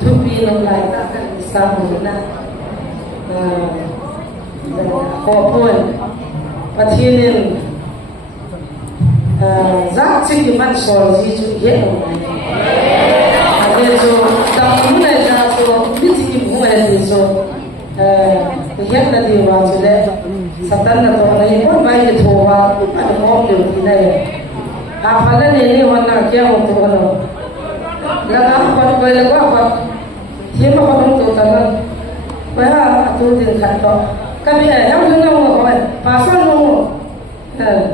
Tupi nang lai tak kan Islam na kopun patinin zak cik man sol ji ju ye no ade jo ta mun na ja so biti mu na di so ye na di wa ju le satan na to na ye ko bai ke tho wa pa no le di na ye a phala ne ni wa na kya ho to no la ka ko ko le ko thế mà không tụ tập hơn với tụ tiền thành đó cái này em không nhau mà phải phá sản luôn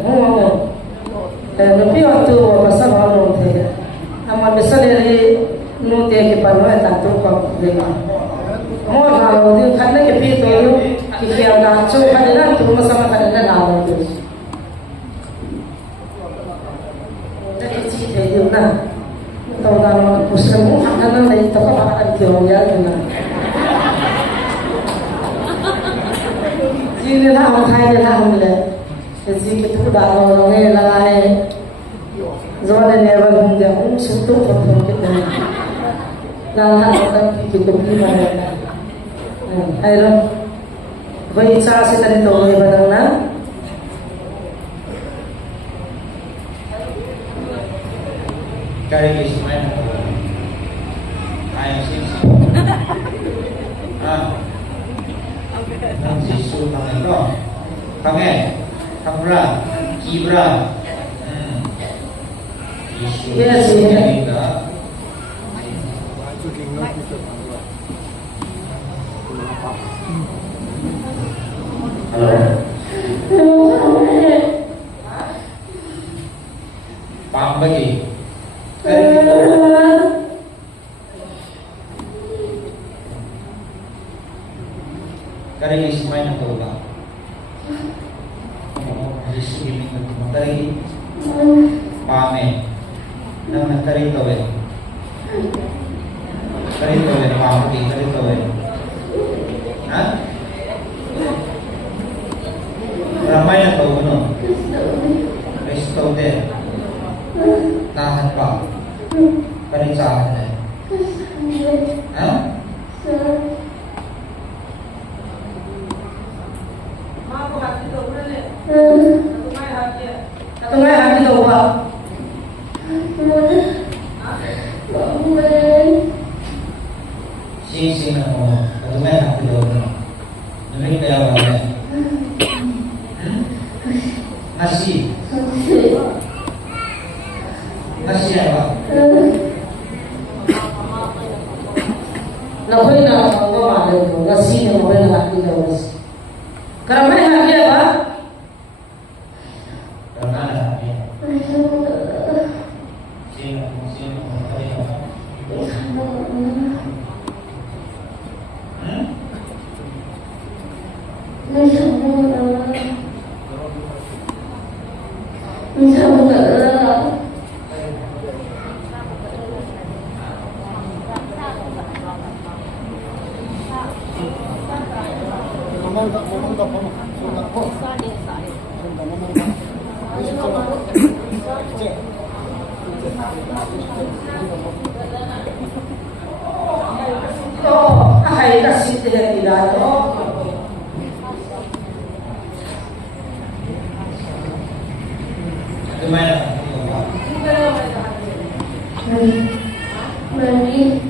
không nó biết tụ phá sản luôn thế mà bây giờ này nó tiền cái phần nó là tụ còn gì mà mỗi lần thì khăn cái phía tụ cái kia là chỗ cái này tụ mà sao mà cái này nào được cái gì thế được nè tàu là Muslim cũng hàng năm này tàu các bạn kiểu như thế này, gì nữa là thay nữa là không lẽ, gì cái thứ đạo nó nghe là ai, do nên là mình giờ cũng sung túc không cái này, là cái công ty mà này, hay không, vậy sao sẽ thành tổ người bắt đầu nè. Cari Ismail ayam sisi nang sisu tangan kau tangan kamera kibra isu kita halo paham bagi Kari Ismail atau enggak? Yesus ini kari pame, nama kari towe, pame kari towe, hah? Ramai atau no? Resto deh, tahan pak, kari tahan, hah? Atau nggak hati tahu pak? Sing apa? Atau nggak hati tahu? Nanti kayak apa? Nasi. Nasi apa? Nakoy na ako malo ko. Nasi na mo na hati tahu. Karena hati apa? Ay, kasi tidak Gimana?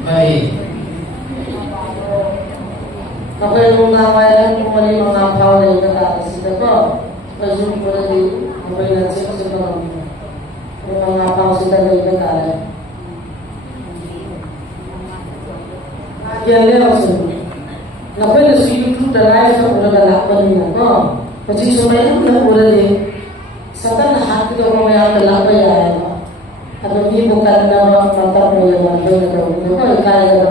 Baik. Kalau yang mengawain kembali mengapau dari kata kita kok, langsung pergi kembali nanti sekarang. Mengapau kita dari kata. Yang dia langsung. Kalau yang si YouTube dan live tu orang dah lakukan ni kok, macam semuanya pun boleh deh. Satan hati orang yang telah bayar, atau dia bukan nama mata bayar atau bukan kaya.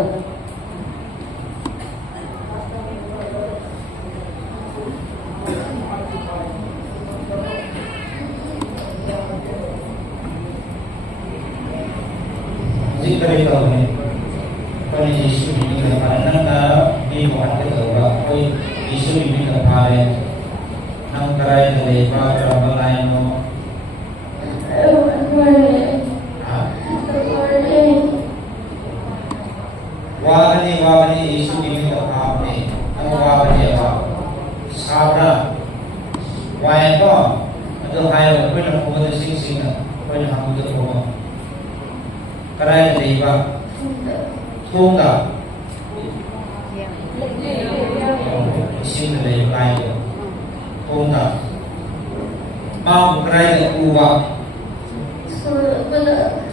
Jika kita ini, kondisi isu ini kerana di bawah kita orang, isu ini kerana nang karai dari para pelayan no. wabani Yesu diminta maafnya. Kamu wabani apa? Sabra, wahai kau, itu hayal kau nak buat sing kau nak hamil kau. Kerana dia tunggal, sing dia lain, tunggal. Mau kerana ubah,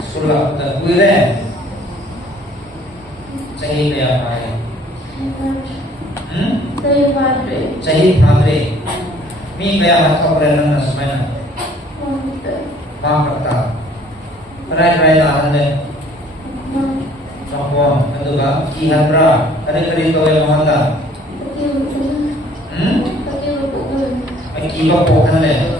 sulah tak boleh. Sahih dia apa? Sahih Padre. Mi kaya atau berenang nasmana. Kata. Rai tahan deh. Sombong, itu kan kihan bra. Kali kau yang menganda. Kiba pokan deh.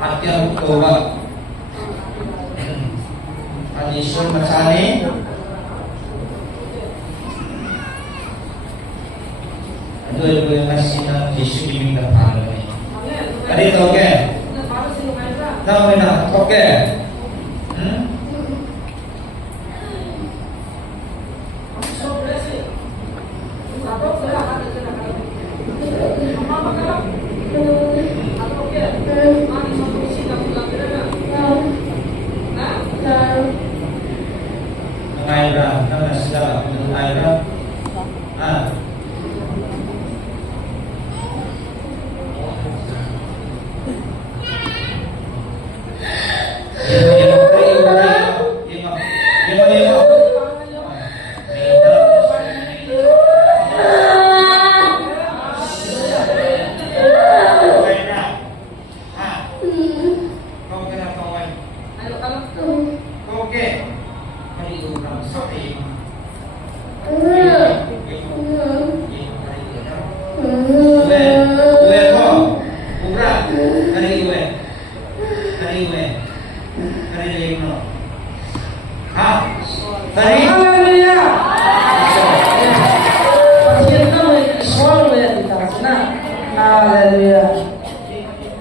Akhir tobat hadisul macani itu yang kasih Yesus diminta pahala ini tadi oke namanya oke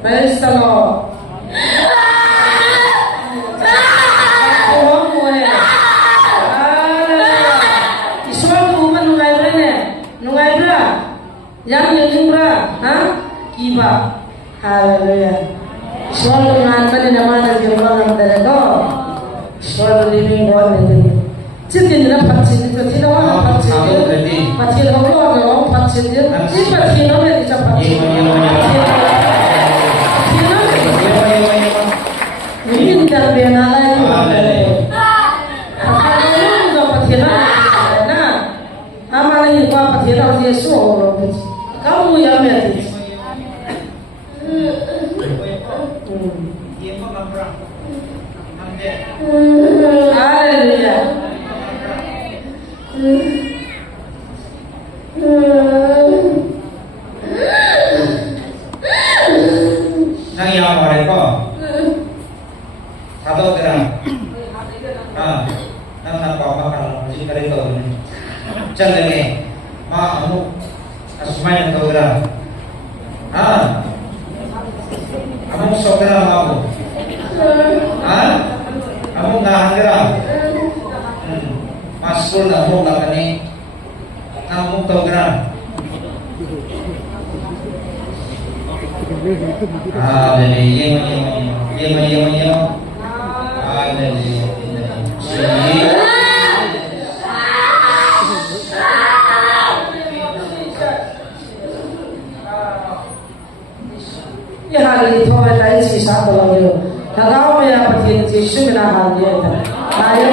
Praise the Lord. Yang nyumbra, kiba, haleluya. Suatu ngantar nama dari orang dari kau, suatu living God ini. Jadi ni nak pacin itu tidak orang pacin kau orang pacin dia, ini pacin orang yang cepat. Ini tidak benar lagi. Kalau kita pacin nah, amal ini kau pacin orang Yesus orang. Kamu yang mati. Haleluya. Nang yang mereka, satu gerak. Nang apa kalau mesti kereta ini. Jangan lagi. Kamu asmain kau gerak. Kamu sokera kamu. Kamu nggak gerak. Masuk kamu nggak kene. Kamu kau gerak. Haleluya. Ya hari itu ada isi satu lagi. Kalau yang penting Yesus menahan dia. Ayo.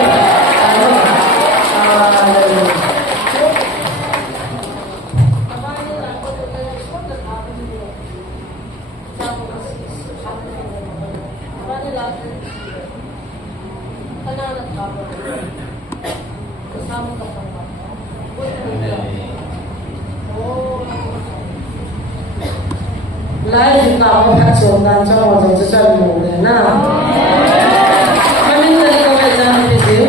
Lai chúng ta có phát triển đang trong một dòng chân mù này nào. Mình sẽ đi câu hỏi ra một tí xíu.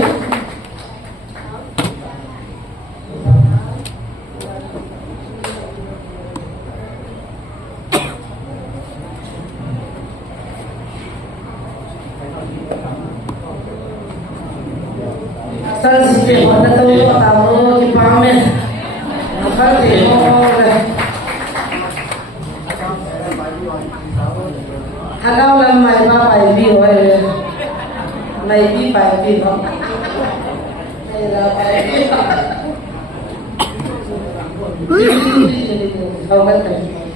sih mana tahu tahu di pamer apa sih agak lama bapak ibu mai bi pai bi Kau kata